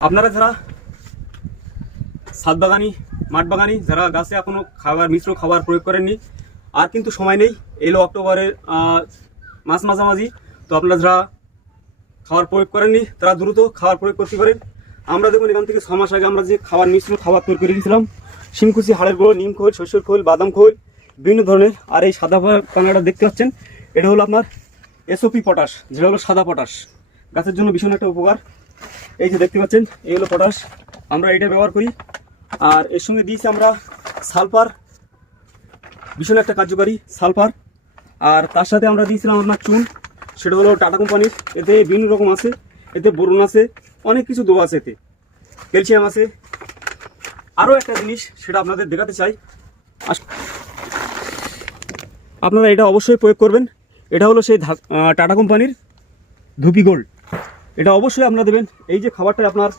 আপনারা যারা ছাদ বাগানি মাঠ বাগানি যারা গাছে এখনো খাবার মিশ্র খাবার প্রয়োগ করেননি আর কিন্তু সময় নেই, এলো অক্টোবরের মাঝ মাঝামাঝি। তো আপনারা যারা খাবার প্রয়োগ করেননি তারা দ্রুত খাবার প্রয়োগ করতে পারেন। আমরা দেখুন এখান থেকে 6 মাস আগে আমরা যে খাবার মিশ্র খাবার তৈরি করে দিয়েছিলাম, শিমকুচি, হাড়ের গুঁড়ো, নিম খোল, শস্যের খোল, বাদাম খোল, বিভিন্ন ধরনের। আর এই সাদা কানাটা দেখতে পাচ্ছেন, এটা হলো আপনার এসওপি পটাশ, যেটা হলো সাদা পটাশ, গাছের জন্য ভীষণ একটা উপকার। এই যে দেখতে পাচ্ছেন, এই হলো পটাশ, আমরা এটা ব্যবহার করি। আর এর সঙ্গে দিয়েছি আমরা সালফার, ভীষণ একটা কার্যকারী সালফার। আর তার সাথে আমরা দিয়েছিলাম আপনার চুন, সেটা হলো টাটা কোম্পানির। এতে বিভিন্ন রকম আছে, এতে বোরন আছে, অনেক কিছু দেওয়া আছে, এতে ক্যালসিয়াম আছে। আরও একটা জিনিস সেটা আপনাদের দেখাতে চাই, আপনারা এটা অবশ্যই প্রয়োগ করবেন। এটা হলো সেই টাটা কোম্পানির ধুপি গোল্ড, এটা অবশ্যই আপনারা দেবেন। এই যে খাবারটায় আপনার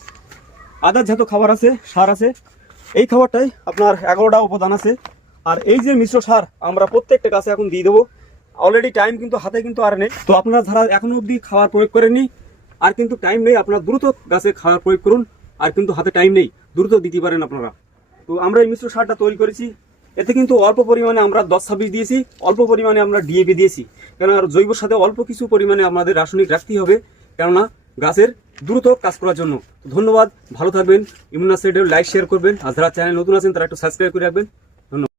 আদারজাত খাবার আছে, সার আছে, এই খাবারটাই আপনার 11টা উপাদান আছে। আর এই যে মিশ্র সার আমরা প্রত্যেকটা গাছে এখন দিয়ে দেবো। অলরেডি টাইম কিন্তু হাতে কিন্তু আর নেই। তো আপনারা যারা এখনো অবধি খাবার প্রয়োগ করেননি, আর কিন্তু টাইম নেই, আপনারা দ্রুত গাছে খাবার প্রয়োগ করুন। আর কিন্তু হাতে টাইম নেই, দ্রুত দিতে পারেন আপনারা। তো আমরা এই মিশ্র সারটা তৈরি করেছি, এতে কিন্তু অল্প পরিমাণে আমরা 10-26 দিয়েছি, অল্প পরিমাণে আমরা ডিএপি দিয়েছি। কেননা জৈবর সাথে অল্প কিছু পরিমাণে আমাদের রাসায়নিক রাখতেই হবে, কেননা গাছের দ্রুত কাজ করার জন্য। ধন্যবাদ, ভালো থাকবেন। ইমুনাসাইডের লাইক শেয়ার করবেন, আর যারা চ্যানেল নতুন আছেন তারা একটু সাবস্ক্রাইব করে রাখবেন। ধন্যবাদ।